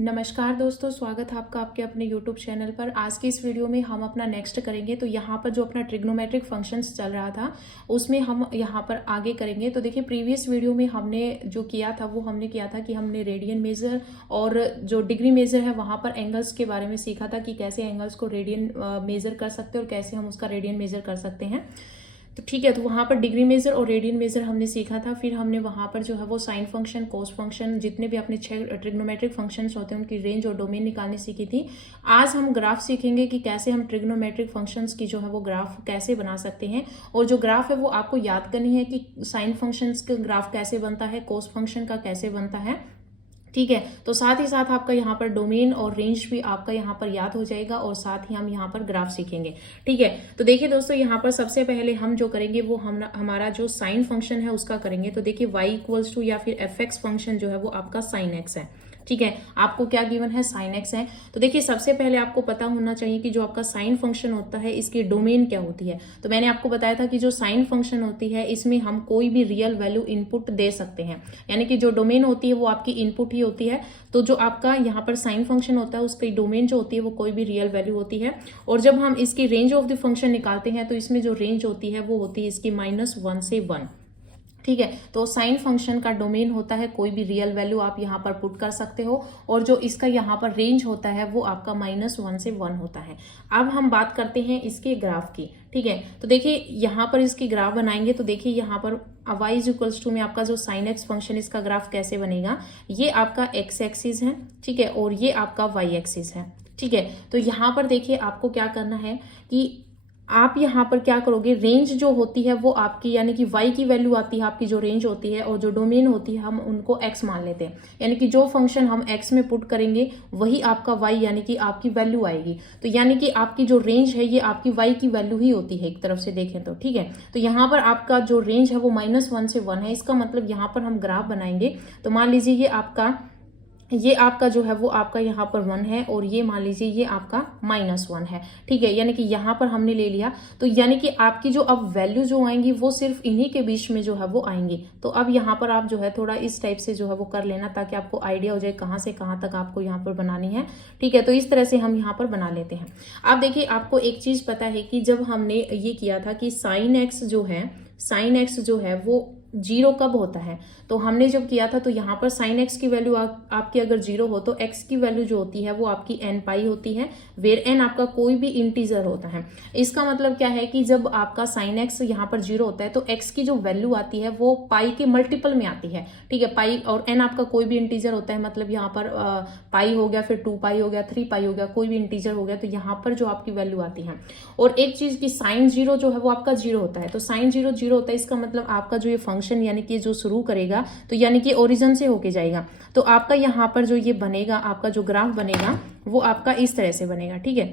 नमस्कार दोस्तों, स्वागत है आपका आपके अपने YouTube चैनल पर। आज की इस वीडियो में हम अपना नेक्स्ट करेंगे। तो यहाँ पर जो अपना ट्रिग्नोमेट्रिक फंक्शंस चल रहा था उसमें हम यहाँ पर आगे करेंगे। तो देखिए, प्रीवियस वीडियो में हमने जो किया था वो हमने किया था कि हमने रेडियन मेजर और जो डिग्री मेजर है वहाँ पर एंगल्स के बारे में सीखा था कि कैसे एंगल्स को रेडियन मेजर कर सकते हैं और कैसे हम उसका रेडियन मेजर कर सकते हैं। तो ठीक है, तो वहाँ पर डिग्री मेजर और रेडियन मेजर हमने सीखा था। फिर हमने वहाँ पर जो है वो साइन फंक्शन, कोस फंक्शन, जितने भी अपने 6 ट्रिग्नोमेट्रिक फंक्शंस होते हैं उनकी रेंज और डोमेन निकालनी सीखी थी। आज हम ग्राफ सीखेंगे कि कैसे हम ट्रिग्नोमेट्रिक फंक्शंस की जो है वो ग्राफ कैसे बना सकते हैं। और जो ग्राफ है वो आपको याद करनी है कि साइन फंक्शंस का ग्राफ कैसे बनता है, कोस फंक्शन का कैसे बनता है। ठीक है, तो साथ ही साथ आपका यहाँ पर डोमेन और रेंज भी आपका यहाँ पर याद हो जाएगा और साथ ही हम यहाँ पर ग्राफ सीखेंगे। ठीक है, तो देखिए दोस्तों, यहाँ पर सबसे पहले हम जो करेंगे वो हमारा जो साइन फंक्शन है उसका करेंगे। तो देखिए y इक्वल्स टू या फिर एफ एक्स फंक्शन जो है वो आपका साइन एक्स है। ठीक है, आपको क्या गिवन है, साइन एक्स है। तो देखिए, सबसे पहले आपको पता होना चाहिए कि जो आपका साइन फंक्शन होता है इसकी डोमेन क्या होती है। तो मैंने आपको बताया था कि जो साइन फंक्शन होती है इसमें हम कोई भी रियल वैल्यू इनपुट दे सकते हैं, यानी कि जो डोमेन होती है वो आपकी इनपुट ही होती है। तो जो आपका यहाँ पर साइन फंक्शन होता है उसकी डोमेन जो होती है वो कोई भी रियल वैल्यू होती है। और जब हम इसकी रेंज ऑफ द फंक्शन निकालते हैं तो इसमें जो रेंज होती है वो होती है इसकी -1 से 1। ठीक है, तो साइन फंक्शन का डोमेन होता है कोई भी रियल वैल्यू आप यहाँ पर पुट कर सकते हो और जो इसका यहाँ पर रेंज होता है वो आपका -1 से 1 होता है। अब हम बात करते हैं इसके ग्राफ की। ठीक है, तो देखिए यहाँ पर इसकी ग्राफ बनाएंगे। तो देखिए यहाँ पर y इज इक्वल्स टू में आपका जो साइन एक्स फंक्शन इसका ग्राफ कैसे बनेगा, ये आपका x एक्सिस है। ठीक है, और ये आपका y एक्सिस है। ठीक है, तो यहाँ पर देखिए आपको क्या करना है कि आप यहाँ पर क्या करोगे, रेंज जो होती है वो आपकी यानी कि y की वैल्यू आती है आपकी जो रेंज होती है, और जो डोमेन होती है हम उनको x मान लेते हैं। यानी कि जो फंक्शन हम x में पुट करेंगे वही आपका y यानी कि आपकी वैल्यू आएगी। तो यानी कि आपकी जो रेंज है ये आपकी y की वैल्यू ही होती है एक तरफ से देखें तो। ठीक है, तो यहाँ पर आपका जो रेंज है वो -1 से 1 है। इसका मतलब यहाँ पर हम ग्राफ बनाएंगे तो मान लीजिए ये आपका जो है वो आपका यहाँ पर 1 है और ये मान लीजिए ये आपका -1 है। ठीक है, यानी कि यहाँ पर हमने ले लिया। तो यानी कि आपकी जो अब वैल्यू जो आएंगी वो सिर्फ इन्हीं के बीच में जो है वो आएंगी। तो अब यहाँ पर आप जो है थोड़ा इस टाइप से जो है वो कर लेना ताकि आपको आइडिया हो जाए कहाँ से कहाँ तक आपको यहाँ पर बनानी है। ठीक है, तो इस तरह से हम यहाँ पर बना लेते हैं। अब देखिए, आपको एक चीज पता है कि जब हमने ये किया था कि साइन एक्स जो है वो 0 कब होता है, तो हमने जब किया था तो यहाँ पर साइन एक्स की वैल्यू आपकी अगर 0 हो तो एक्स की वैल्यू जो होती है वो आपकी n पाई होती है, वेर n आपका कोई भी इंटीजर होता है। इसका मतलब क्या है कि जब आपका साइन एक्स यहाँ पर 0 होता है तो x की जो वैल्यू आती है वो पाई के मल्टीपल में आती है। ठीक है, पाई और n आपका कोई भी इंटीजर होता है, मतलब यहाँ पर पाई हो गया, फिर 2 पाई हो गया, 3 पाई हो गया, कोई भी इंटीजर हो गया, तो यहाँ पर जो आपकी वैल्यू आती है। और एक चीज की साइन 0 जो है वो आपका 0 होता है। तो साइन 0 0 होता है, इसका मतलब आपका जो ये फंक्शन यानी कि जो शुरू करेगा तो यानी कि ओरिजिन से होके जाएगा। तो आपका यहाँ पर जो ये बनेगा, आपका जो ग्राफ बनेगा वो आपका इस तरह से बनेगा। ठीक है,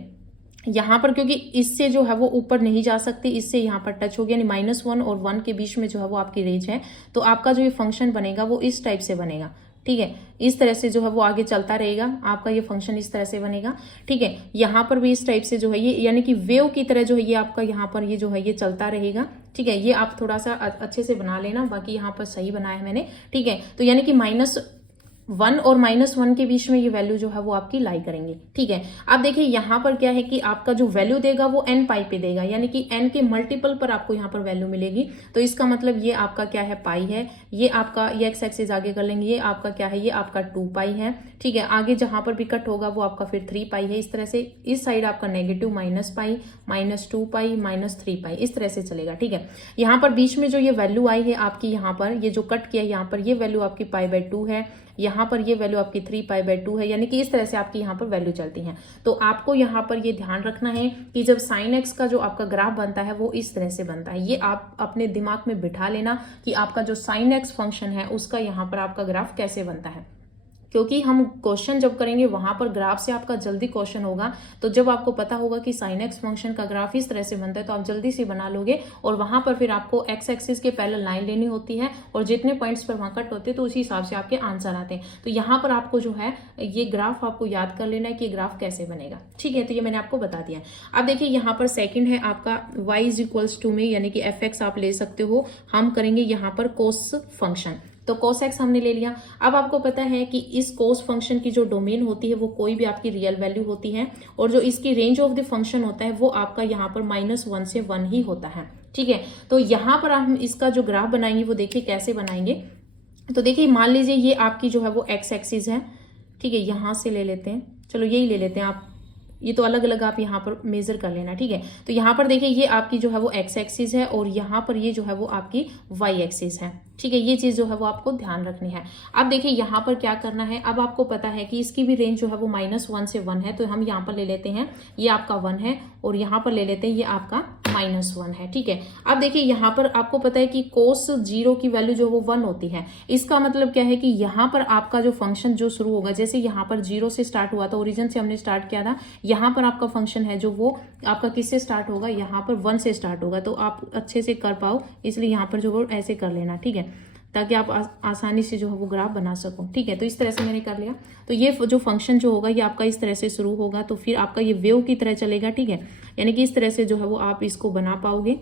यहाँ पर क्योंकि इससे जो है वो ऊपर नहीं जा सकती, इससे यहाँ पर टच हो गया, यानी -1 और 1 के बीच में जो है वो आपकी रेंज है। तो आपका जो ये फंक्शन बनेगा वो इस टाइप से बनेगा। ठीक है, इस तरह से जो है वो आगे चलता रहेगा, आपका ये फंक्शन इस तरह से बनेगा। ठीक है, यहाँ पर भी इस टाइप से जो है ये यानी कि वेव की तरह जो है ये आपका यहाँ पर ये जो है ये चलता रहेगा। ठीक है, ये आप थोड़ा सा अच्छे से बना लेना, बाकी यहाँ पर सही बनाया है मैंने। ठीक है, तो यानी कि -1 और -1 के बीच में ये वैल्यू जो है वो आपकी लाई करेंगे। ठीक है, अब देखिए यहाँ पर क्या है कि आपका जो वैल्यू देगा वो n पाई पे देगा, यानी कि n के मल्टीपल पर आपको यहाँ पर वैल्यू मिलेगी। तो इसका मतलब ये आपका क्या है, पाई है। ये आपका ये एक्स एक्सिस आगे कर लेंगे, ये आपका क्या है, ये आपका 2 पाई है। ठीक है, आगे जहां पर भी कट होगा वो आपका फिर 3 पाई है। इस तरह से इस साइड आपका नेगेटिव -पाई, -2 पाई, -3 पाई, इस तरह से चलेगा। ठीक है, यहाँ पर बीच में जो ये वैल्यू आई है आपकी, यहाँ पर ये जो कट किया यहाँ पर ये वैल्यू आपकी π/2 है, यहाँ पर ये वैल्यू आपकी 3π/2 है, यानी कि इस तरह से आपकी यहाँ पर वैल्यू चलती है। तो आपको यहाँ पर ये ध्यान रखना है कि जब साइन एक्स का जो आपका ग्राफ बनता है वो इस तरह से बनता है। ये आप अपने दिमाग में बिठा लेना कि आपका जो साइन एक्स फंक्शन है उसका यहाँ पर आपका ग्राफ कैसे बनता है। क्योंकि हम क्वेश्चन जब करेंगे वहां पर ग्राफ से आपका जल्दी क्वेश्चन होगा। तो जब आपको पता होगा कि साइन एक्स फंक्शन का ग्राफ इस तरह से बनता है तो आप जल्दी से बना लोगे, और वहां पर फिर आपको एक्स एक्सिस के पैरेलल लाइन लेनी होती है और जितने पॉइंट्स पर वहां कट होते हैं तो उसी हिसाब से आपके आंसर आते हैं। तो यहाँ पर आपको जो है ये ग्राफ आपको याद कर लेना है कि ग्राफ कैसे बनेगा। ठीक है, तो ये मैंने आपको बता दिया। अब देखिए यहाँ पर सेकेंड है आपका y इज इक्वल्स टू में, यानी कि एफ एक्स आप ले सकते हो, हम करेंगे यहाँ पर कोस फंक्शन। तो cos x हमने ले लिया। अब आपको पता है कि इस cos फंक्शन की जो डोमेन होती है वो कोई भी आपकी रियल वैल्यू होती है, और जो इसकी रेंज ऑफ द फंक्शन होता है वो आपका यहाँ पर -1 से 1 ही होता है। ठीक है, तो यहाँ पर हम इसका जो ग्राफ बनाएंगे वो देखिए कैसे बनाएंगे। तो देखिए मान लीजिए ये आपकी जो है वो x एक्सिस है। ठीक है, यहाँ से ले लेते हैं, चलो यही ले लेते हैं आप, ये तो अलग अलग आप यहाँ पर मेजर कर लेना। ठीक है, तो यहाँ पर देखिए ये आपकी जो है वो x एक्सिस है और यहाँ पर ये जो है वो आपकी y एक्सिस है। ठीक है, ये चीज जो है वो आपको ध्यान रखनी है। अब देखिए यहाँ पर क्या करना है, अब आपको पता है कि इसकी भी रेंज जो है वो -1 से 1 है, तो हम यहाँ पर ले लेते हैं ये आपका 1 है और यहाँ पर ले लेते हैं ये आपका -1 है। ठीक है, अब देखिए यहाँ पर आपको पता है कि cos 0 की वैल्यू जो वो 1 होती है। इसका मतलब क्या है कि यहाँ पर आपका जो फंक्शन जो शुरू होगा, जैसे यहाँ पर 0 से स्टार्ट हुआ था, ओरिजिन से हमने स्टार्ट किया था, यहाँ पर आपका फंक्शन है जो वो आपका किससे स्टार्ट होगा, यहाँ पर 1 से स्टार्ट होगा। तो आप अच्छे से कर पाओ इसलिए यहाँ पर जो वो ऐसे कर लेना। ठीक है, ताकि आप आसानी से जो है वो ग्राफ बना सको। ठीक है, तो इस तरह से मैंने कर लिया। तो ये जो फंक्शन जो होगा ये आपका इस तरह से शुरू होगा, तो फिर आपका ये वेव की तरह चलेगा। ठीक है, यानी कि इस तरह से जो है वो आप इसको बना पाओगे।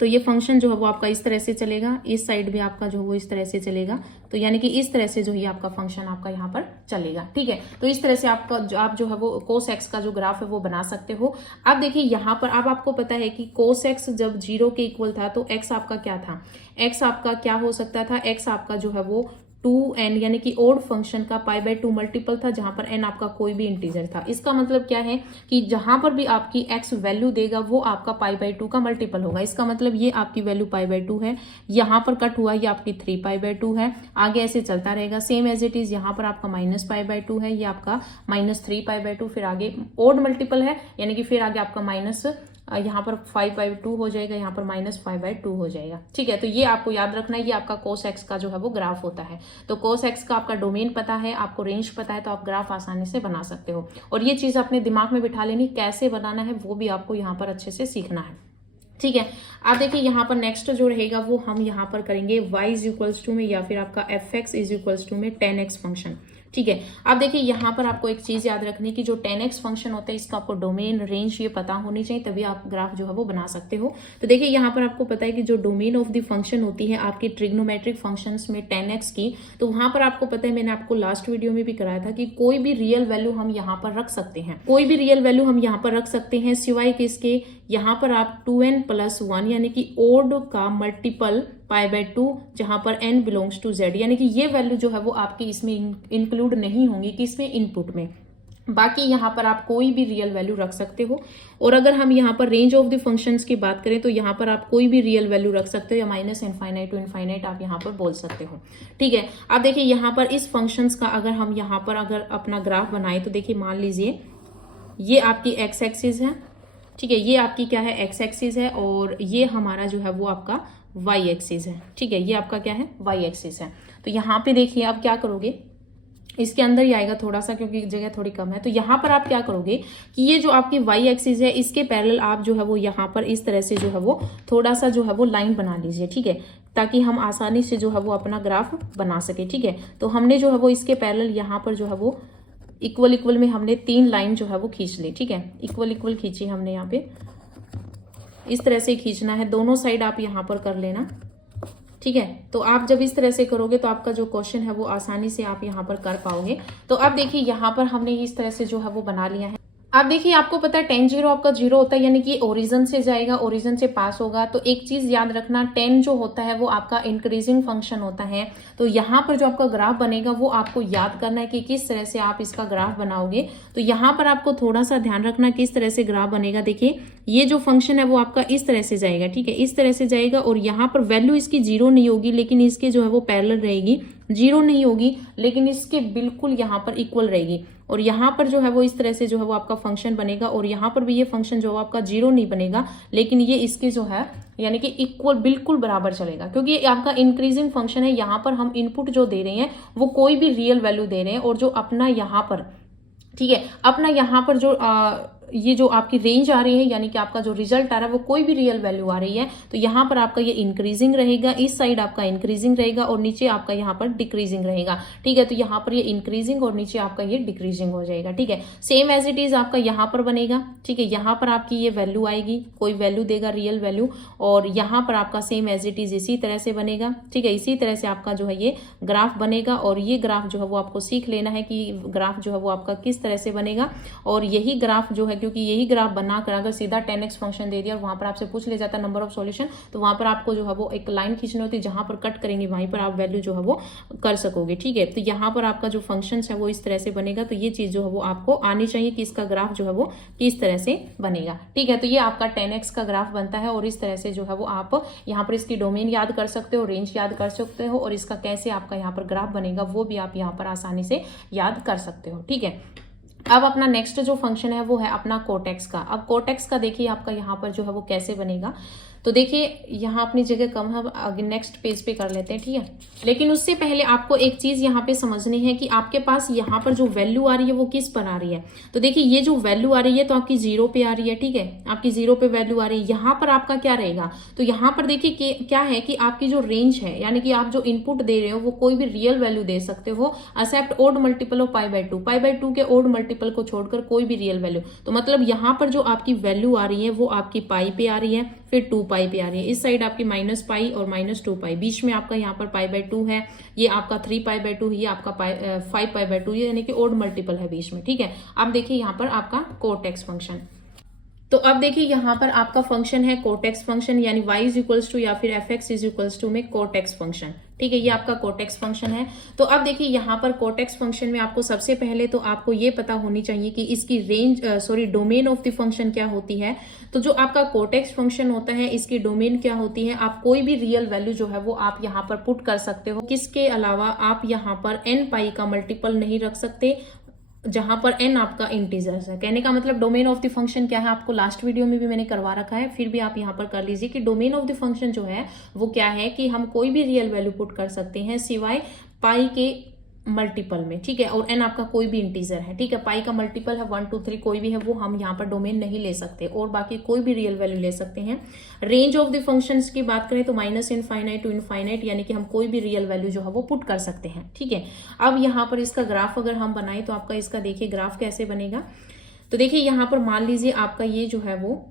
तो ये फंक्शन जो है वो आपका इस तरह से चलेगा, इस साइड भी आपका जो है वो इस तरह से चलेगा, तो यानी कि इस तरह से जो है आपका फंक्शन आपका यहाँ पर चलेगा। ठीक है, तो इस तरह से आप जो है वो cos x का जो ग्राफ है वो बना सकते हो। अब देखिए यहाँ पर अब आपको पता है कि cos x जब 0 के इक्वल था तो x आपका क्या था, x आपका क्या हो सकता था, x आपका जो है वो 2n यानी कि ओड फंक्शन का π/2 मल्टीपल था, जहां पर n आपका कोई भी इंटीजर था। इसका मतलब क्या है कि जहां पर भी आपकी x वैल्यू देगा वो आपका π/2 का मल्टीपल होगा। इसका मतलब ये आपकी वैल्यू π/2 है, यहाँ पर कट हुआ ये आपकी 3π/2 है, आगे ऐसे चलता रहेगा सेम एज इट इज। यहाँ पर आपका -π/2 है, ये आपका -3π/2, फिर आगे ओड मल्टीपल है यानी कि फिर आगे आपका माइनस यहाँ पर 5/2 हो जाएगा, यहाँ पर -5/2 हो जाएगा। ठीक है, तो ये आपको याद रखना है, ये आपका cos x का जो है वो ग्राफ होता है। तो cos x का आपका डोमेन पता है, आपको रेंज पता है, तो आप ग्राफ आसानी से बना सकते हो। और ये चीज अपने दिमाग में बिठा लेनी, कैसे बनाना है वो भी आपको यहाँ पर अच्छे से सीखना है। ठीक है, आप देखिए यहाँ पर नेक्स्ट जो रहेगा वो हम यहाँ पर करेंगे y इज टू में या फिर आपका fx इज टू में 10x फंक्शन। ठीक है, अब देखिए यहाँ पर आपको एक चीज याद रखनी कि जो 10x फंक्शन होता है इसका आपको डोमेन रेंज ये पता होनी चाहिए, तभी आप ग्राफ जो है वो बना सकते हो। तो देखिए यहाँ पर आपको पता है कि जो डोमेन ऑफ द फंक्शन होती है आपकी ट्रिग्नोमेट्रिक फंक्शंस में 10x की, तो वहां पर आपको पता है, मैंने आपको लास्ट वीडियो में भी कराया था कि कोई भी रियल वैल्यू हम यहाँ पर रख सकते हैं, कोई भी रियल वैल्यू हम यहाँ पर रख सकते हैं, सिवाय किसके, यहाँ पर आप 2n+1 यानी कि ओड का मल्टीपल π/2 जहां पर n बिलोंग्स टू z, यानी कि ये वैल्यू जो है वो आपकी इसमें इंक्लूड नहीं होंगी, किसमें, इनपुट में। बाकी यहाँ पर आप कोई भी रियल वैल्यू रख सकते हो। और अगर हम यहाँ पर रेंज ऑफ द फंक्शंस की बात करें तो यहाँ पर आप कोई भी रियल वैल्यू रख सकते हो, या -∞ to ∞ आप यहाँ पर बोल सकते हो। ठीक है, अब देखिए यहाँ पर इस फंक्शंस का अगर हम यहाँ पर अगर अपना ग्राफ बनाए तो देखिए मान लीजिए ये आपकी x एक्सिस है। ठीक है, ये आपकी क्या है, x एक्सिस है, और ये हमारा जो है वो आपका y एक्सिस है। ठीक है, ये आपका क्या है, y एक्सिस है। तो यहाँ पे देखिए आप क्या करोगे, इसके अंदर ही आएगा थोड़ा सा क्योंकि जगह थोड़ी कम है। तो यहाँ पर आप क्या करोगे कि ये जो आपकी y एक्सिस है इसके पैरेलल आप जो है वो यहाँ पर इस तरह से जो है वो थोड़ा सा जो है वो लाइन बना लीजिए। ठीक है, ताकि हम आसानी से जो है वो अपना ग्राफ बना सके। ठीक है, तो हमने जो है वो इसके पैरेलल यहाँ पर जो है वो इक्वल में हमने 3 लाइन जो है वो खींच ली। ठीक है, इक्वल खींची हमने, यहाँ पे इस तरह से खींचना है, दोनों साइड आप यहाँ पर कर लेना। ठीक है, तो आप जब इस तरह से करोगे तो आपका जो क्वेश्चन है वो आसानी से आप यहाँ पर कर पाओगे। तो अब देखिए यहाँ पर हमने इस तरह से जो है वो बना लिया है। अब देखिए आपको पता है tan 0 आपका 0 होता है, यानी कि ओरिजिन से जाएगा, ओरिजिन से पास होगा। तो एक चीज याद रखना, tan जो होता है वो आपका इंक्रीजिंग फंक्शन होता है। तो यहाँ पर जो आपका ग्राफ बनेगा वो आपको याद करना है कि किस तरह से आप इसका ग्राफ बनाओगे। तो यहाँ पर आपको थोड़ा सा ध्यान रखना किस तरह से ग्राफ बनेगा। देखिए ये जो फंक्शन है वो आपका इस तरह से जाएगा। ठीक है, इस तरह से जाएगा, और यहाँ पर वैल्यू इसकी 0 नहीं होगी, लेकिन इसके जो है वो पैरेलल रहेगी। 0 नहीं होगी लेकिन इसके बिल्कुल यहाँ पर इक्वल रहेगी, और यहाँ पर जो है वो इस तरह से जो है वो आपका फंक्शन बनेगा। और यहाँ पर भी ये फंक्शन जो है आपका 0 नहीं बनेगा, लेकिन ये इसके जो है यानी कि इक्वल बिल्कुल बराबर चलेगा, क्योंकि ये आपका इंक्रीजिंग फंक्शन है। यहाँ पर हम इनपुट जो दे रहे हैं वो कोई भी रियल वैल्यू दे रहे हैं, और जो अपना यहाँ पर, ठीक है, अपना यहाँ पर जो ये जो आपकी रेंज आ रही है, यानी कि आपका जो रिजल्ट आ रहा है वो कोई भी रियल वैल्यू आ रही है, तो यहाँ पर आपका ये इंक्रीजिंग रहेगा, इस साइड आपका इंक्रीजिंग रहेगा और नीचे आपका यहाँ पर डिक्रीजिंग रहेगा। ठीक है, तो यहाँ पर ये इंक्रीजिंग और नीचे आपका ये डिक्रीजिंग हो जाएगा। ठीक है, सेम एज इट इज आपका यहाँ पर बनेगा। ठीक है, यहाँ पर आपकी ये वैल्यू आएगी, कोई वैल्यू देगा रियल वैल्यू, और यहाँ पर आपका सेम एज इट इज इसी तरह से बनेगा। ठीक है, इसी तरह से आपका जो है ये ग्राफ बनेगा, और ये ग्राफ जो है वो आपको सीख लेना है कि ग्राफ जो है वो आपका किस तरह से बनेगा। और यही ग्राफ जो है, क्योंकि यही ग्राफ बनाकर अगर सीधा 10x फंक्शन दे दिया और वहां पर आपसे पूछ ले जाता नंबर ऑफ सॉल्यूशन, तो वहां पर आपको जो है वो एक लाइन खींचनी होती है, जहां पर कट करेंगे वहीं पर आप वैल्यू जो है वो कर सकोगे। ठीक है, तो यहाँ पर आपका जो फंक्शन है वो इस तरह से बनेगा। तो ये चीज जो है वो आपको आनी चाहिए कि इसका ग्राफ जो है वो किस तरह से बनेगा। ठीक है, तो ये आपका 10x का ग्राफ बनता है, और इस तरह से जो है वो आप यहाँ पर इसकी डोमेन याद कर सकते हो, रेंज याद कर सकते हो, और इसका कैसे आपका यहाँ पर ग्राफ बनेगा वो भी आप यहाँ पर आसानी से याद कर सकते हो। ठीक है, अब अपना नेक्स्ट जो फंक्शन है वो है अपना कोटेक्स का। अब कोटेक्स का देखिए आपका यहाँ पर जो है वो कैसे बनेगा। तो देखिए यहाँ अपनी जगह कम है, आगे नेक्स्ट पेज पे कर लेते हैं। ठीक है, लेकिन उससे पहले आपको एक चीज यहाँ पे समझनी है कि आपके पास यहाँ पर जो वैल्यू आ रही है वो किस पर आ रही है। तो देखिए ये जो वैल्यू आ रही है तो आपकी 0 पे आ रही है। ठीक है, आपकी 0 पे वैल्यू आ रही है। यहाँ पर आपका क्या रहेगा, तो यहाँ पर देखिए क्या है कि आपकी जो रेंज है, यानी कि आप जो इनपुट दे रहे हो वो कोई भी रियल वैल्यू दे सकते हो, एक्सेप्ट ओड मल्टीपल ऑफ π/2। π/2 के ओड मल्टीपल को छोड़कर कोई भी रियल वैल्यू। तो मतलब यहाँ पर जो आपकी वैल्यू आ रही है वो आपकी पाई पे आ रही है, फिर 2 पाई पे आ रही है, इस साइड आपकी -π और -2 पाई, बीच में आपका यहाँ पर π/2 है, ये आपका 3 π/2, ये आपका 5 π/2, यानी कि ओड मल्टीपल है बीच में। ठीक है, अब देखिए यहाँ पर आपका कोटेक्स फंक्शन। तो अब देखिए यहाँ पर आपका फंक्शन है कोटेक्स फंक्शन, यानी y इज इक्वल्स टू या फिर fx इज इक्वल्स टू में कोटेक्स फंक्शन। ठीक है, ये आपका कोटेक्स फंक्शन है। तो अब देखिए यहाँ पर कोटेक्स फंक्शन में आपको सबसे पहले तो आपको ये पता होनी चाहिए कि इसकी range domain of the function क्या होती है। तो जो आपका कोटेक्स फंक्शन होता है इसकी डोमेन क्या होती है, आप कोई भी रियल वैल्यू जो है वो आप यहाँ पर पुट कर सकते हो। किसके अलावा आप यहाँ पर n का मल्टीपल नहीं रख सकते, जहां पर n आपका इंटीजर्स है। कहने का मतलब डोमेन ऑफ द फंक्शन क्या है, आपको लास्ट वीडियो में भी मैंने करवा रखा है, फिर भी आप यहाँ पर कर लीजिए कि डोमेन ऑफ द फंक्शन जो है वो क्या है कि हम कोई भी रियल वैल्यू पुट कर सकते हैं सिवाय पाई के मल्टीपल में। ठीक है, और n आपका कोई भी इंटीजर है। ठीक है, पाई का मल्टीपल है 1 2 3 कोई भी है, वो हम यहाँ पर डोमेन नहीं ले सकते, और बाकी कोई भी रियल वैल्यू ले सकते हैं। रेंज ऑफ द फंक्शंस की बात करें तो -∞ टू इनफाइनाइट, यानी कि हम कोई भी रियल वैल्यू जो है वो पुट कर सकते हैं। ठीक है, अब यहाँ पर इसका ग्राफ अगर हम बनाए तो आपका इसका देखिए ग्राफ कैसे बनेगा। तो देखिए यहाँ पर मान लीजिए आपका ये जो है वो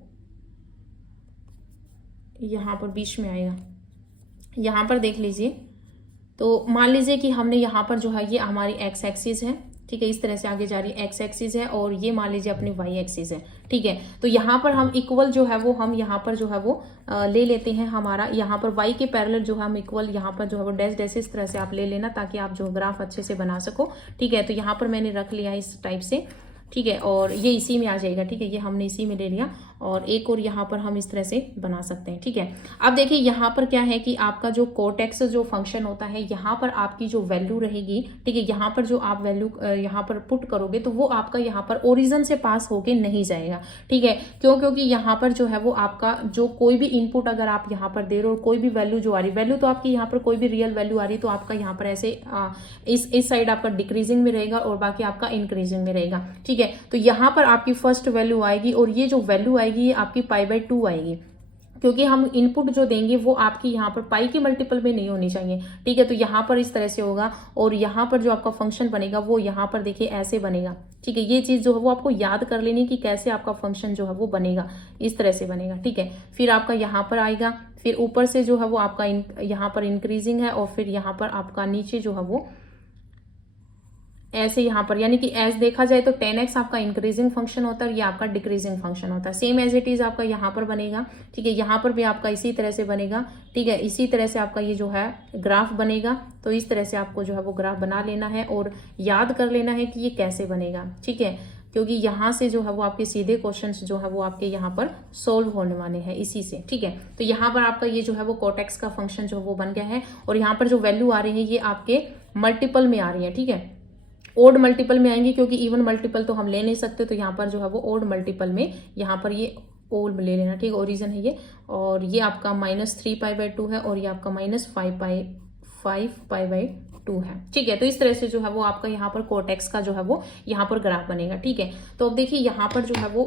यहाँ पर बीच में आएगा, यहाँ पर देख लीजिए। तो मान लीजिए कि हमने यहाँ पर जो है ये हमारी x एक्सिस है। ठीक है, इस तरह से आगे जा रही x एक्सिस है, और ये मान लीजिए अपनी y एक्सिस है। ठीक है, तो यहाँ पर हम इक्वल जो है वो हम यहाँ पर जो है वो ले लेते हैं, हमारा यहाँ पर y के पैरेलल जो है हम इक्वल यहाँ पर जो है वो डैश डैश इस तरह से आप ले लेना, ताकि आप जो ग्राफ अच्छे से बना सको। ठीक है, तो यहाँ पर मैंने रख लिया इस टाइप से। ठीक है, और ये इसी में आ जाएगा। ठीक है, ये हमने इसी में ले लिया, और एक और यहाँ पर हम इस तरह से बना सकते हैं। ठीक है, अब देखिए यहाँ पर क्या है कि आपका जो कोटेक्स जो फंक्शन होता है, यहाँ पर आपकी जो वैल्यू रहेगी, ठीक है, यहाँ पर जो आप वैल्यू यहाँ पर पुट करोगे तो वो आपका यहाँ पर ओरिजिन से पास होके नहीं जाएगा। ठीक है, क्योंकि यहाँ पर जो है वो आपका जो कोई भी इनपुट अगर आप यहाँ पर दे रहे हो, कोई भी वैल्यू जो आ रही, वैल्यू तो आपकी यहाँ पर कोई भी रियल वैल्यू आ रही, तो आपका यहाँ पर ऐसे इस साइड आपका डिक्रीजिंग में रहेगा और बाकी आपका इंक्रीजिंग में रहेगा। ठीक है, तो यहाँ पर आपकी फर्स्ट वैल्यू आएगी, और ये जो वैल्यू आएगी ये आपकी π/2 आएगी, क्योंकि हम इनपुट जो देंगे वो आपकी यहाँ पर पाई के मल्टीपल में नहीं होनी चाहिए। ठीक है, तो यहाँ पर इस तरह से होगा, और यहाँ पर जो आपका फंक्शन बनेगा वो यहाँ पर देखिए ऐसे बनेगा। ठीक है, ये चीज जो है वो आपको याद कर लेनी कि कैसे आपका फंक्शन जो है वो बनेगा, इस तरह से बनेगा। ठीक है, फिर आपका यहाँ पर आएगा, फिर ऊपर से जो है वो आपका यहाँ पर इंक्रीजिंग है, और फिर यहाँ पर आपका नीचे जो है वो ऐसे यहाँ पर, यानी कि एज देखा जाए तो 10x आपका इंक्रीजिंग फंक्शन होता है और ये आपका डिक्रीजिंग फंक्शन होता है। सेम एज इट इज आपका यहाँ पर बनेगा। ठीक है, यहाँ पर भी आपका इसी तरह से बनेगा। ठीक है, इसी तरह से आपका ये जो है ग्राफ बनेगा। तो इस तरह से आपको जो है वो ग्राफ बना लेना है और याद कर लेना है कि ये कैसे बनेगा। ठीक है, क्योंकि यहाँ से जो है वो आपके सीधे क्वेश्चंस जो है वो आपके यहाँ पर सोल्व होने वाले हैं इसी से। ठीक है, तो यहाँ पर आपका ये जो है वो कोटेक्स का फंक्शन जो वो बन गया है, और यहाँ पर जो वैल्यू आ रही है ये आपके मल्टीपल में आ रही है। ठीक है, ओड मल्टीपल में आएंगे, क्योंकि इवन मल्टीपल तो हम ले नहीं सकते, तो यहाँ पर जो है वो ओड मल्टीपल में यहाँ पर ये ओड ले लेना। ठीक है, ओरिजिन है ये, और ये आपका -3 π/2 है, और ये आपका -5 π/2 2 है। ठीक है, तो इस तरह से जो है वो आपका यहाँ पर कोट एक्स का जो है वो यहाँ पर ग्राफ बनेगा। ठीक है, तो अब देखिए यहाँ पर जो है वो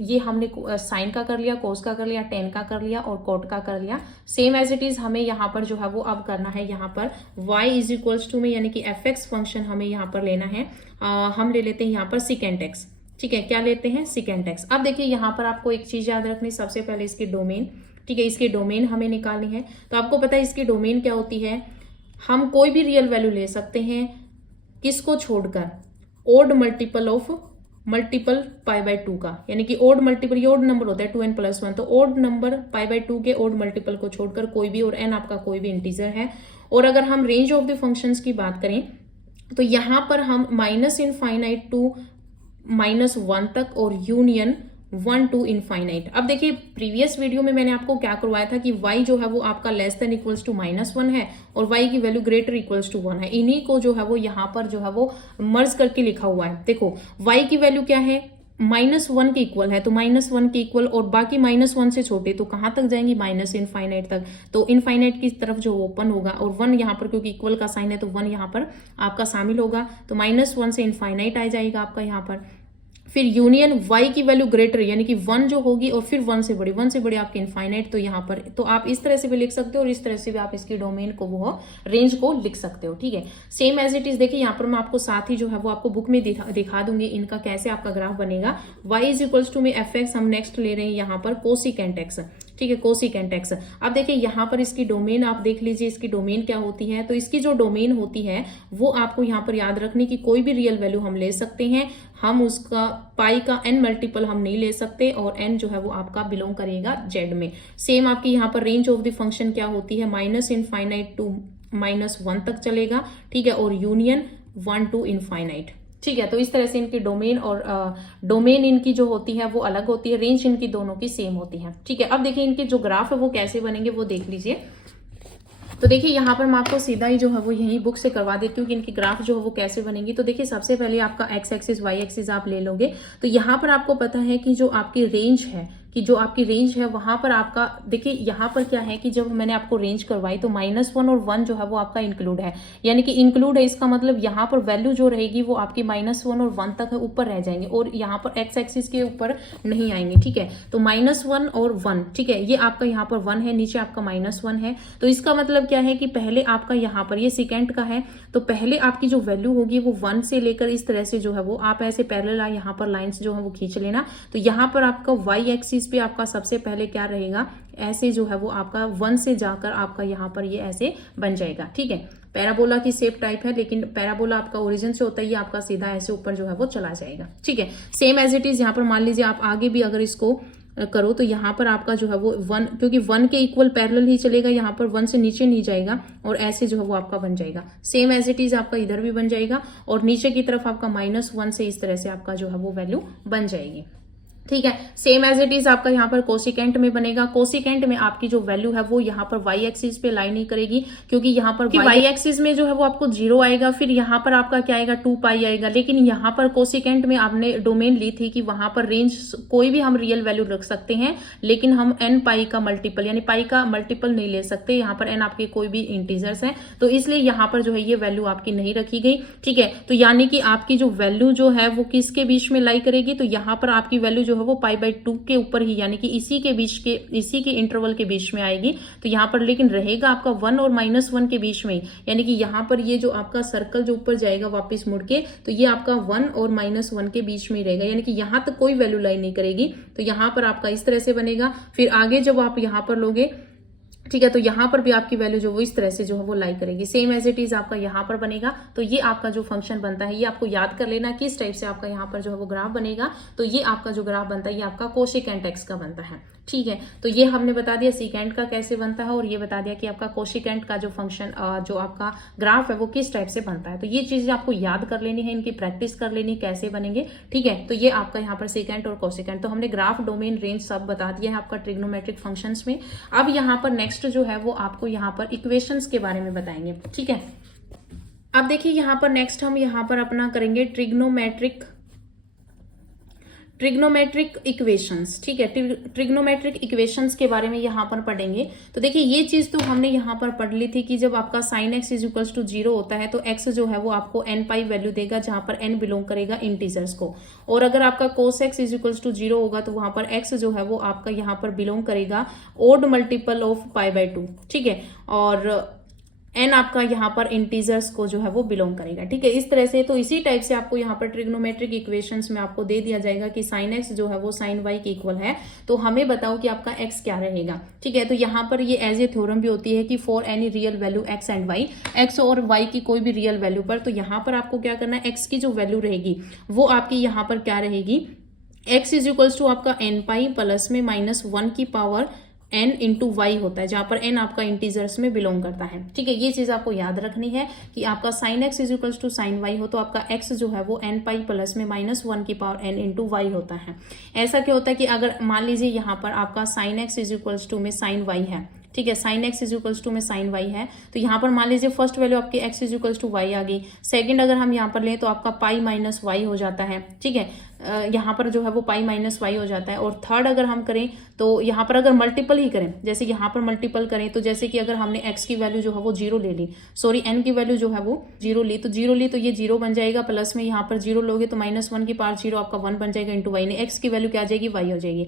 ये हमने साइन का कर लिया, कोस का कर लिया, टेन का कर लिया और कोट का कर लिया। सेम एज इट इज हमें यहाँ पर जो है वो अब करना है यहाँ पर y इज इक्वल्स टू में यानी कि fx फंक्शन हमें यहाँ पर लेना है। हम ले लेते हैं यहाँ पर सिकेंट एक्स। ठीक है, क्या लेते हैं? Secant x. अब देखिए यहाँ पर आपको एक चीज याद रखनी, सबसे पहले इसकी डोमेन। ठीक है, इसकी डोमेन हमें निकालनी है। तो आपको पता है इसकी डोमेन क्या होती है, हम कोई भी रियल वैल्यू ले सकते हैं किसको छोड़कर, ओड मल्टीपल पाई बाय 2 का, यानी कि ओड मल्टीपल, ये ओड नंबर होता है 2n + 1, तो ओड नंबर पाई बाय 2 के ओड मल्टीपल को छोड़कर कोई भी, और n आपका कोई भी इंटीजर है। और अगर हम रेंज ऑफ द फंक्शंस की बात करें तो यहां पर हम -∞ टू -1 तक और यूनियन 1 to इनफाइनाइट। अब देखिए प्रीवियस वीडियो में मैंने आपको क्या करवाया था कि y जो है वो आपका लेस देन इक्वल्स टू -1 है और y की वैल्यू ग्रेटर इक्वल्स टू 1 है। इन्हीं को जो है वो यहाँ पर जो है वो मर्ज करके लिखा हुआ है। देखो y की वैल्यू क्या है, -1 के इक्वल है, तो -1 के इक्वल, और बाकी -1 से छोटे तो कहाँ तक जाएंगी, -इनफाइनाइट तक। तो इनफाइनाइट की तरफ जो ओपन होगा, और 1 यहाँ पर क्योंकि इक्वल का साइन है तो 1 यहाँ पर आपका शामिल होगा, तो -1 से इनफाइनाइट आ जाएगा आपका यहाँ पर। फिर यूनियन y की वैल्यू ग्रेटर यानी कि 1 जो होगी, और फिर 1 से बड़ी आपकी इनफाइनाइट। तो यहाँ पर तो आप इस तरह से भी लिख सकते हो और इस तरह से भी आप इसकी डोमेन को, वो रेंज को लिख सकते हो। ठीक है, सेम एज इट इज। देखिए यहाँ पर मैं आपको साथ ही जो है वो आपको बुक में दिखा दूंगी इनका कैसे आपका ग्राफ बनेगा। y इज इक्वल्स टू में fx, हम नेक्स्ट ले रहे हैं यहाँ पर कोसिकेंट एक्स। ठीक है, कोसिकेंट एक्स। अब देखिए यहाँ पर इसकी डोमेन आप देख लीजिए, इसकी डोमेन क्या होती है। तो इसकी जो डोमेन होती है वो आपको यहाँ पर याद रखनी कि कोई भी रियल वैल्यू हम ले सकते हैं, हम उसका पाई का n मल्टीपल हम नहीं ले सकते, और n जो है वो आपका बिलोंग करेगा z में। सेम आपकी यहाँ पर रेंज ऑफ द फंक्शन क्या होती है, -∞ टू -1 तक चलेगा। ठीक है, और यूनियन 1 to इनफाइनाइट। ठीक है, तो इस तरह से इनकी डोमेन और डोमेन इनकी जो होती है वो अलग होती है, रेंज इनकी दोनों की सेम होती है। ठीक है, अब देखिए इनके जो ग्राफ है वो कैसे बनेंगे वो देख लीजिए। तो देखिए यहाँ पर मैं आपको सीधा ही जो है वो यही बुक से करवा देती हूँ कि इनकी ग्राफ जो है वो कैसे बनेगी। तो देखिए सबसे पहले आपका x एक्सिस y एक्सिस आप ले लोगे, तो यहाँ पर आपको पता है कि जो आपकी रेंज है, कि जो आपकी रेंज है वहां पर आपका, देखिए यहाँ पर क्या है कि जब मैंने आपको रेंज करवाई तो -1 और 1 जो है वो आपका इंक्लूड है, यानी कि इंक्लूड है, इसका मतलब यहाँ पर वैल्यू जो रहेगी वो आपकी -1 और 1 तक ऊपर रह जाएंगे और यहाँ पर x एक्सिस के ऊपर नहीं आएंगे। ठीक है, तो -1 और 1, ठीक है, ये आपका यहाँ पर 1 है, नीचे आपका -1 है। तो इसका मतलब क्या है कि पहले आपका यहाँ पर ये सेकेंड का है, तो पहले आपकी जो वैल्यू होगी वो 1 से लेकर इस तरह से जो है वो आप ऐसे पैरेलल यहाँ पर लाइंस जो है वो खींच लेना। तो यहाँ पर आपका y एक्सिस पे आपका सबसे पहले क्या रहेगा, ऐसे जो है वो आपका 1 से जाकर आपका यहाँ पर ये ऐसे बन जाएगा। ठीक है, पैराबोला की शेप टाइप है, लेकिन पैराबोला आपका ओरिजिन से होता है, ये आपका सीधा ऐसे ऊपर जो है वो चला जाएगा। ठीक है, सेम एज इट इज यहाँ पर मान लीजिए आप आगे भी अगर इसको करो तो यहाँ पर आपका जो है वो 1, क्योंकि 1 के इक्वल पैरेलल ही चलेगा, यहाँ पर 1 से नीचे नहीं जाएगा और ऐसे जो है वो आपका बन जाएगा। सेम एज इट इज आपका इधर भी बन जाएगा और नीचे की तरफ आपका -1 से इस तरह से आपका जो है वो वैल्यू बन जाएगी। ठीक है, सेम एज इट इज आपका यहाँ पर कोसिकेंट में बनेगा। कोसिकेंट में आपकी जो वैल्यू है वो यहाँ पर y एक्सिस पे लाई नहीं करेगी, क्योंकि यहाँ पर y एक्सिस में जो है वो आपको 0 आएगा, फिर यहाँ पर आपका क्या आएगा 2 पाई आएगा। लेकिन यहाँ पर कोसिकेंट में आपने डोमेन ली थी कि वहां पर रेंज कोई भी हम रियल वैल्यू रख सकते हैं, लेकिन हम n पाई का मल्टीपल यानी पाई का मल्टीपल नहीं ले सकते। यहाँ पर n आपके कोई भी इंटीजर्स है, तो इसलिए यहाँ पर जो है ये वैल्यू आपकी नहीं रखी गई। ठीक है, तो यानी कि आपकी जो वैल्यू जो है वो किसके बीच में लाई करेगी, तो यहाँ पर आपकी वैल्यू जो है वो π/2 के ऊपर ही, यानी कि इसी के इंटरवल के बीच में आएगी। तो यहाँ पर लेकिन रहेगा आपका 1 और -1 के बीच में, यानी कि यहाँ पर ये जो आपका सर्कल जो ऊपर जाएगा वापस मुड़ के, तो ये आपका 1 और -1 के बीच में रहेगा, यानी कि यहाँ तक कोई वैल्यू लाई नहीं करेगी। तो यहाँ पर आपका इस तरह से बनेगा। फिर आगे जब आप यहाँ पर लोगे, ठीक है, तो यहाँ पर भी आपकी वैल्यू जो वो इस तरह से जो है वो लाई करेगी। सेम एज इट इज आपका यहाँ पर बनेगा। तो ये आपका जो फंक्शन बनता है, ये आपको याद कर लेना किस टाइप से आपका यहाँ पर जो है वो ग्राफ बनेगा। तो ये आपका जो ग्राफ बनता है ये आपका कोसिकेंट एक्स का बनता है। ठीक है, तो ये हमने बता दिया सीकेंट का कैसे बनता है और ये बता दिया कि आपका कोसिकेंट का जो फंक्शन जो आपका ग्राफ है वो किस टाइप से बनता है। तो ये चीजें आपको याद कर लेनी है, इनकी प्रैक्टिस कर लेनी कैसे बनेंगे। ठीक है, तो ये आपका यहाँ पर सीकेंट और कोसिकेंट, तो हमने ग्राफ, डोमेन, रेंज सब बता दिया है आपका ट्रिग्नोमेट्रिक फंक्शंस में। अब यहाँ पर नेक्स्ट जो है वो आपको यहाँ पर इक्वेशंस के बारे में बताएंगे। ठीक है, अब देखिए यहाँ पर नेक्स्ट हम यहाँ पर अपना करेंगे ट्रिग्नोमेट्रिक इक्वेशंस, ठीक है, ट्रिग्नोमेट्रिक इक्वेशंस के बारे में यहाँ पर पढ़ेंगे। तो देखिए ये चीज तो हमने यहाँ पर पढ़ ली थी कि जब आपका sine x is equals to 0 होता है तो एक्स जो है वो आपको n पाई वैल्यू देगा, जहां पर n बिलोंग करेगा इंटीजर्स को, और अगर आपका cos x is equals to 0 होगा तो वहां पर x जो है वो आपका यहाँ पर बिलोंग करेगा ओड मल्टीपल ऑफ π/2, ठीक है, और एन आपका यहाँ पर इंटीजर्स को जो है वो बिलोंग करेगा, ठीक है, इस तरह से। तो इसी टाइप से आपको यहाँ पर ट्रिग्नोमेट्रिक इक्वेशंस में आपको दे दिया जाएगा कि साइन एक्स जो है वो साइन वाई के इक्वल है, तो हमें बताओ कि आपका एक्स क्या रहेगा, ठीक है। तो यहाँ पर ये एज ए थ्योरम भी होती है कि for any real value x and y, x और वाई की कोई भी रियल वैल्यू पर, तो यहाँ पर आपको क्या करना है, एक्स की जो वैल्यू रहेगी वो आपकी यहाँ पर क्या रहेगी, एक्स इज इक्वल्स टू आपका एन पाई प्लस में -1 की पावर n इंटू वाई होता है, जहां पर n आपका इंटीजर्स में बिलोंग करता है, ठीक है। ये चीज आपको याद रखनी है कि आपका sine x is equals to sine y हो तो आपका x जो है वो n पाई प्लस में -1 की पावर n इंटू वाई होता है। ऐसा क्या होता है कि अगर मान लीजिए यहाँ पर आपका sine x is equals to में साइन वाई है, ठीक है, sine x is equals to में साइन वाई है, तो यहाँ पर मान लीजिए फर्स्ट वैल्यू आपकी x is equals to y आ गई, सेकंड अगर हम यहाँ पर लें तो आपका पाई माइनस वाई हो जाता है, ठीक है, यहाँ पर जो है वो पाई माइनस वाई हो जाता है, और थर्ड अगर हम करें तो यहाँ पर अगर मल्टीपल ही करें, जैसे यहाँ पर मल्टीपल करें तो जैसे कि अगर हमने x की वैल्यू जो है वो 0 ले ली, सॉरी n की वैल्यू जो है वो 0 ली, तो 0 ली तो ये 0 बन जाएगा, प्लस में यहाँ पर 0 लोगे तो -1 की पावर 0 आपका 1 बन जाएगा इंटू वाई, ने x की वैल्यू क्या आ जाएगी, y हो जाएगी।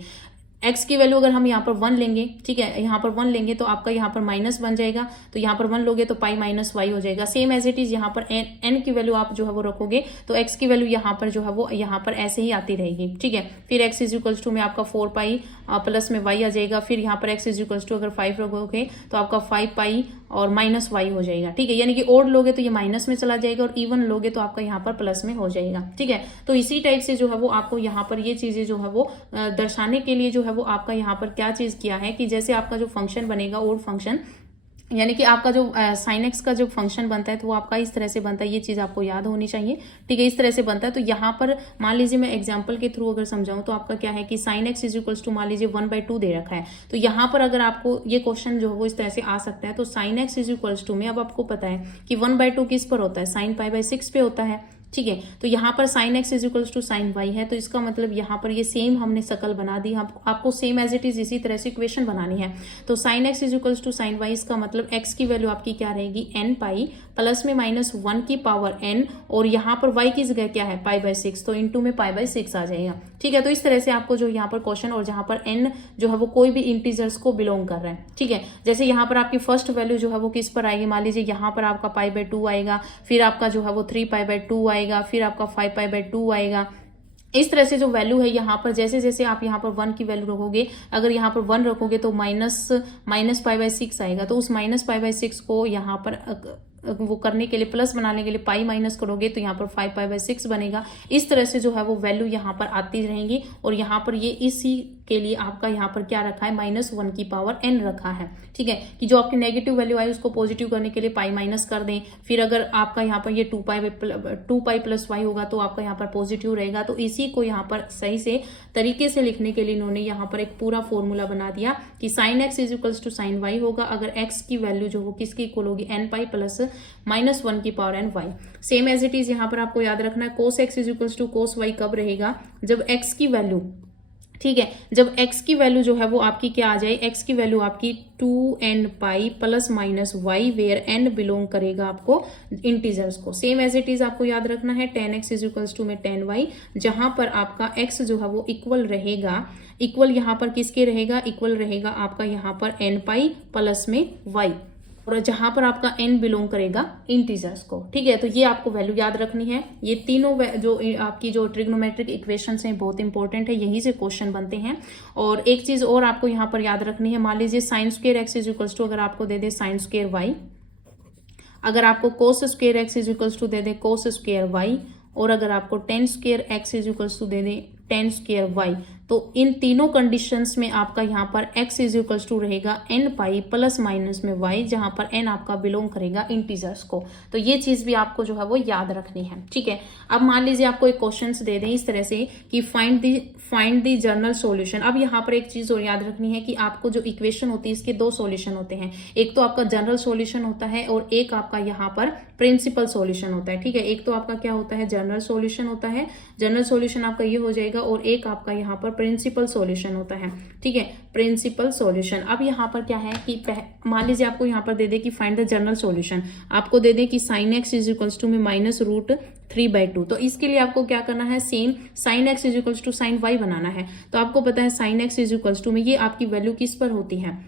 x की वैल्यू अगर हम यहाँ पर 1 लेंगे, ठीक है, यहाँ पर 1 लेंगे तो आपका यहाँ पर माइनस बन जाएगा, तो यहाँ पर 1 लोगे तो पाई माइनस वाई हो जाएगा। सेम एज इट इज यहाँ पर n की वैल्यू आप जो है वो रखोगे तो x की वैल्यू यहाँ पर जो है वो यहाँ पर ऐसे ही आती रहेगी, ठीक है। फिर x इज इक्वल्स टू में आपका 4 पाई प्लस में y आ जाएगा, फिर यहाँ पर x इज इक्वल्स टू अगर 5 रखोगे तो आपका 5 पाई और माइनस वाई हो जाएगा, ठीक है, यानी कि ओड लोगे तो ये माइनस में चला जाएगा और इवन लोगे तो आपका यहाँ पर प्लस में हो जाएगा, ठीक है। तो इसी टाइप से जो है वो आपको यहाँ पर ये चीजें जो है वो दर्शाने के लिए जो है वो आपका यहाँ पर क्या चीज किया है कि जैसे आपका जो फंक्शन बनेगा ओड फंक्शन, यानी कि आपका जो साइन एक्स का जो फंक्शन बनता है तो वो आपका इस तरह से बनता है, ये चीज आपको याद होनी चाहिए, ठीक है, इस तरह से बनता है। तो यहाँ पर मान लीजिए मैं एग्जांपल के थ्रू अगर समझाऊं तो आपका क्या है कि sine x is equals to मान लीजिए 1/2 दे रखा है, तो यहाँ पर अगर आपको ये क्वेश्चन जो है वो इस तरह से आ सकता है, तो sine x is equals to में अब आपको पता है कि 1/2 किस पर होता है, साइन π/6 पे होता है, ठीक है। तो यहाँ पर sine x is equals to sine y है, तो इसका मतलब यहाँ पर ये सेम हमने शकल बना दी, आपको सेम एज इट इज इसी तरह से इक्वेशन बनानी है। तो sine x is equals to sine y, इसका मतलब एक्स की वैल्यू आपकी क्या रहेगी, n पाई प्लस में -1 की पावर n, और यहाँ पर y की जगह क्या है π/6, तो इंटू में π/6 आ जाएगा, ठीक है। तो इस तरह से आपको जो यहाँ पर क्वेश्चन, और जहाँ पर n जो है वो कोई भी इंटीजर्स को बिलोंग कर रहा है, ठीक है। जैसे यहाँ पर आपकी फर्स्ट वैल्यू जो है वो किस पर आएगी, मान लीजिए यहाँ पर आपका π/2 आएगा, फिर आपका जो है वो 3π/2 आएगा, फिर आपका 5π/2 आएगा। इस तरह से जो वैल्यू है यहाँ पर जैसे जैसे आप यहाँ पर 1 की वैल्यू रखोगे, अगर यहाँ पर 1 रखोगे तो माइनस π/6 आएगा, तो उस -π/6 को यहाँ पर वो करने के लिए, प्लस बनाने के लिए पाई माइनस करोगे तो यहाँ पर 5π/6 बनेगा। इस तरह से जो है वो वैल्यू यहाँ पर आती रहेंगी, और यहाँ पर ये इसी के लिए आपका यहाँ पर क्या रखा है, -1 की पावर n रखा है, ठीक है, कि जो आपकी नेगेटिव वैल्यू आई उसको पॉजिटिव करने के लिए पाई माइनस कर दें, फिर अगर आपका यहाँ पर ये 2 पाई प्लस वाई होगा तो आपका यहाँ पर पॉजिटिव रहेगा। तो इसी को यहाँ पर सही से तरीके से लिखने के लिए इन्होंने यहाँ पर एक पूरा फॉर्मूला बना दिया कि sine x is equals to sine y होगा अगर x की वैल्यू जो वो किसकी इक्वल होगी, n पाई प्लस -1 की power n y. Same as it is यहाँ पर आपको याद रखना है cos x is equals to cos y कब रहेगा, जब x की वैल्यू, ठीक है, जब x की वैल्यू जो है वो आपकी क्या आ जाए, x की वैल्यू आपकी 2n pi plus minus y, where n belong करेगा आपको इंटीजर्स को। सेम एज इट इज आपको याद रखना है tan x is equals to में tan y, जहां पर आपका x जो है वो इक्वल रहेगा, इक्वल यहाँ पर किसके रहेगा, इक्वल रहेगा आपका यहाँ पर n पाई प्लस में y, और जहां पर आपका n बिलोंग करेगा इंटीजर्स को, ठीक है। तो ये आपको वैल्यू याद रखनी है। ये तीनों जो आपकी जो ट्रिग्नोमेट्रिक इक्वेशंस हैं बहुत इंपॉर्टेंट है, यहीं से क्वेश्चन बनते हैं। और एक चीज और आपको यहाँ पर याद रखनी है, मान लीजिए sine square x is equals to अगर आपको दे दे साइन स्क्वायर वाई, अगर आपको cos square x is equals to दे दे कोस स्क्वायर वाई, और अगर आपको tan square x is equals to दे दे टेन स्क्वायर वाई, तो इन तीनों कंडीशंस में आपका यहाँ पर x इज इक्वल्स टू रहेगा n पाई प्लस माइनस में y, जहां पर n आपका बिलोंग करेगा इंटीजर्स को। तो ये चीज भी आपको जो है वो याद रखनी है, ठीक है। अब मान लीजिए आपको एक क्वेश्चंस दे दें इस तरह से कि फाइंड द जनरल सॉल्यूशन। अब यहाँ पर एक चीज और याद रखनी है कि आपको जो इक्वेशन होती है इसके दो सॉल्यूशन होते हैं, एक तो आपका जनरल सॉल्यूशन होता है और एक आपका यहाँ पर प्रिंसिपल सॉल्यूशन होता है, ठीक है। एक तो आपका क्या होता है, जनरल सॉल्यूशन होता है, जनरल सॉल्यूशन आपका ये हो जाएगा, और एक आपका यहाँ पर प्रिंसिपल सॉल्यूशन होता है, ठीक है, प्रिंसिपल सॉल्यूशन। अब यहाँ पर क्या है कि मान लीजिए आपको यहाँ पर दे दे कि फाइंड द जनरल सॉल्यूशन, आपको दे दे कि sine x is equals to में -√3/2। तो इसके लिए आपको क्या करना है, same sine x is equals to sine y बनाना है। तो आपको पता है sine x is equals to में ये आपकी वैल्यू किस पर होती है,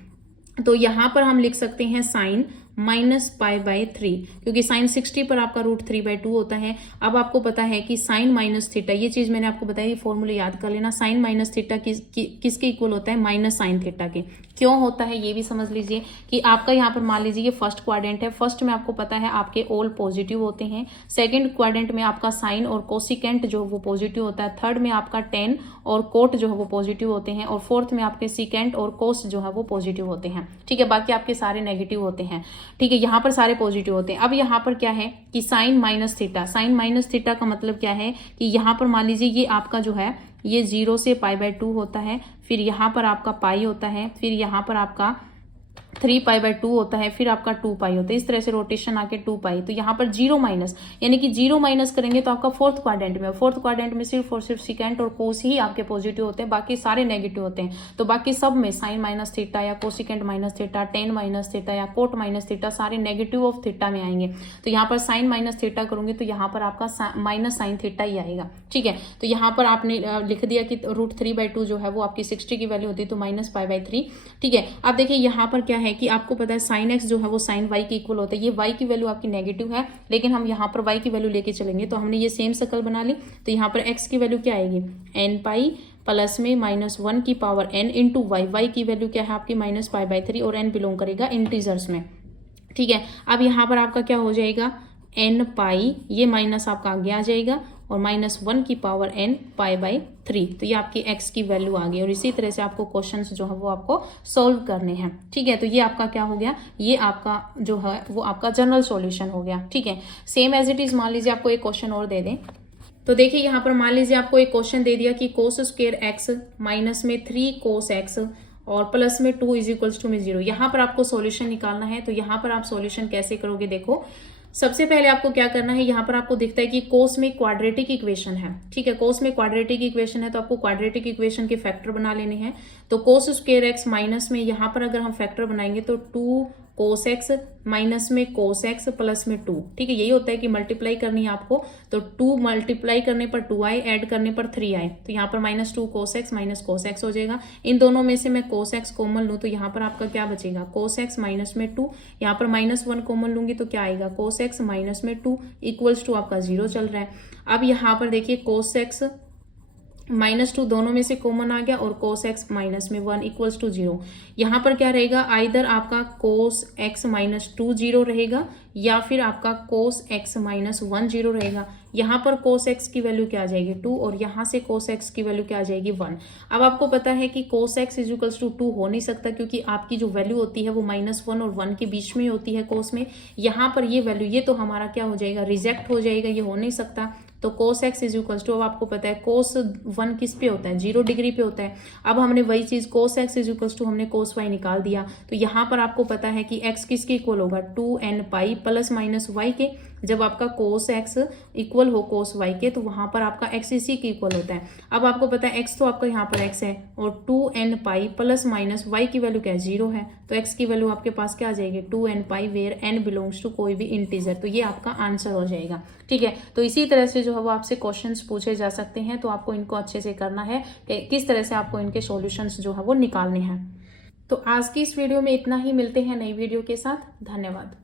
तो यहाँ पर हम लिख सकते हैं साइन -π/3, क्योंकि साइन 60 पर आपका √3/2 होता है। अब आपको पता है कि साइन माइनस थीटा, ये चीज मैंने आपको बताई, फॉर्मूले याद कर लेना। साइन माइनस थीटा किसके इक्वल होता है, माइनस साइन थीटा के। क्यों होता है ये भी समझ लीजिए कि आपका यहाँ पर मान लीजिए ये फर्स्ट क्वाड्रेंट है, फर्स्ट में आपको पता है आपके ऑल पॉजिटिव होते हैं, सेकंड क्वाड्रेंट में आपका साइन और कोसिकेंट जो वो पॉजिटिव होता है, थर्ड में आपका टेन और कोट जो है वो पॉजिटिव होते हैं, और फोर्थ में आपके सिकेंट और कोस जो है वो पॉजिटिव होते हैं, ठीक है। बाकी आपके सारे नेगेटिव होते हैं, ठीक है, यहाँ पर सारे पॉजिटिव होते हैं। अब यहाँ पर क्या है कि sine minus theta, sine minus theta का मतलब क्या है कि यहाँ पर मान लीजिए ये आपका जो है ये 0 से π/2 होता है, फिर यहाँ पर आपका पाई होता है, फिर यहाँ पर आपका 3π/2 होता है, फिर आपका 2π होता है, इस तरह से रोटेशन आके 2π। तो यहाँ पर 0 माइनस, यानी कि 0 माइनस करेंगे तो आपका फोर्थ क्वाड्रेंट में, फोर्थ क्वाड्रेंट में सिर्फ और सिर्फ सिकेंट और कोस ही आपके पॉजिटिव होते हैं, बाकी सारे नेगेटिव होते हैं। तो बाकी सब में साइन माइनस थीटा या cosecant minus theta, ten minus theta या कोट माइनस थीटा, सारे नेगेटिव ऑफ थीटा में आएंगे। तो यहाँ पर साइन माइनस थीटा करोगे तो यहाँ पर आपका माइनस साइन थीटा ही आएगा, ठीक है। तो यहाँ पर आपने लिख दिया कि √3/2 जो है वो आपकी 60 की वैल्यू होती है, तो -π/3, ठीक है। अब देखिए यहाँ पर क्या है कि आपको पता है साइन एक्स जो है वो साइन वाई के इक्वल होता है। ये वाई की वैल्यू आपकी नेगेटिव है, लेकिन हम यहाँ पर वाई की वैल्यू लेके चलेंगे, तो हमने ये सेम सर्कल बना ली। तो यहाँ पर एक्स की वैल्यू क्या आएगी, n π प्लस में -1 की power n into y, y की वैल्यू क्या है आपकी -π/3, और n बिलोंग करेगा इंटीजर्स में, ठीक है। अब यहाँ पर आपका क्या हो जाएगा, n π, ये माइनस आपका आगे आ जाएगा, और -1 की पावर n π/3। तो ये आपकी x की वैल्यू आ गई, और इसी तरह से आपको क्वेश्चंस जो है वो आपको सोल्व करने हैं, ठीक है। तो ये आपका क्या हो गया, ये आपका जो है वो आपका जनरल सॉल्यूशन हो गया, ठीक है। सेम एज इट इज मान लीजिए आपको एक क्वेश्चन और दे दें, तो देखिए यहाँ पर मान लीजिए आपको एक क्वेश्चन दे दिया कि cos स्क्वायर x माइनस में 3 cos x और प्लस में 2 इज इक्वल्स टू में 0। यहाँ पर आपको सॉल्यूशन निकालना है। तो यहाँ पर आप सॉल्यूशन कैसे करोगे, देखो सबसे पहले आपको क्या करना है, यहाँ पर आपको दिखता है कि कोस में क्वाड्रेटिक इक्वेशन है, ठीक है। कोस में क्वाड्रेटिक इक्वेशन है, तो आपको क्वाड्रेटिक इक्वेशन के फैक्टर बना लेने हैं। तो cos स्क्वायर x माइनस में यहाँ पर अगर हम फैक्टर बनाएंगे तो 2 cos x माइनस में cos x प्लस में 2, ठीक है। यही होता है कि मल्टीप्लाई करनी है आपको, तो 2 मल्टीप्लाई करने पर 2i, ऐड करने पर 3i, तो यहाँ पर -2 cos x minus cos x हो जाएगा। इन दोनों में से मैं cos x कॉमन लूँ तो यहाँ पर आपका क्या बचेगा, cos x माइनस में 2, यहाँ पर -1 कॉमन लूंगी तो क्या आएगा, cos x माइनस में 2 इक्वल्स टू आपका 0 चल रहा है। अब यहाँ पर देखिए cos x -2 दोनों में से कॉमन आ गया, और cos x माइनस में 1 इक्वल्स टू 0। यहाँ पर क्या रहेगा, आइदर आपका cos x -2 0 रहेगा, या फिर आपका cos x -1 0 रहेगा। यहाँ पर cos x की वैल्यू क्या आ जाएगी, 2, और यहाँ से cos x की वैल्यू क्या आ जाएगी, 1। अब आपको पता है कि cos x is equals to 2 हो नहीं सकता, क्योंकि आपकी जो वैल्यू होती है वो -1 और 1 के बीच में होती है cos में। यहाँ पर ये वैल्यू, ये तो हमारा क्या हो जाएगा, रिजेक्ट हो जाएगा, ये हो नहीं सकता। तो cos x is equals to, अब आपको पता है cos 1 किस पे होता है, 0 डिग्री पे होता है। अब हमने वही चीज cos x is equals to हमने cos y निकाल दिया। तो यहाँ पर आपको पता है कि x किसके इक्वल होगा, 2n π प्लस माइनस y के। जब आपका cos x इक्वल हो cos y के, तो वहां पर आपका x इसी के इक्वल होता है। अब आपको पता है x तो आपका यहाँ पर x है, और 2n π प्लस माइनस y की वैल्यू क्या है, 0 है। तो x की वैल्यू आपके पास क्या आ जाएगी, 2n π where n belongs to कोई भी इंटीजर। तो ये आपका आंसर हो जाएगा, ठीक है। तो इसी तरह से जो है वो आपसे क्वेश्चंस पूछे जा सकते हैं, तो आपको इनको अच्छे से करना है कि किस तरह से आपको इनके सॉल्यूशंस जो है वो निकालने हैं। तो आज की इस वीडियो में इतना ही, मिलते हैं नई वीडियो के साथ। धन्यवाद।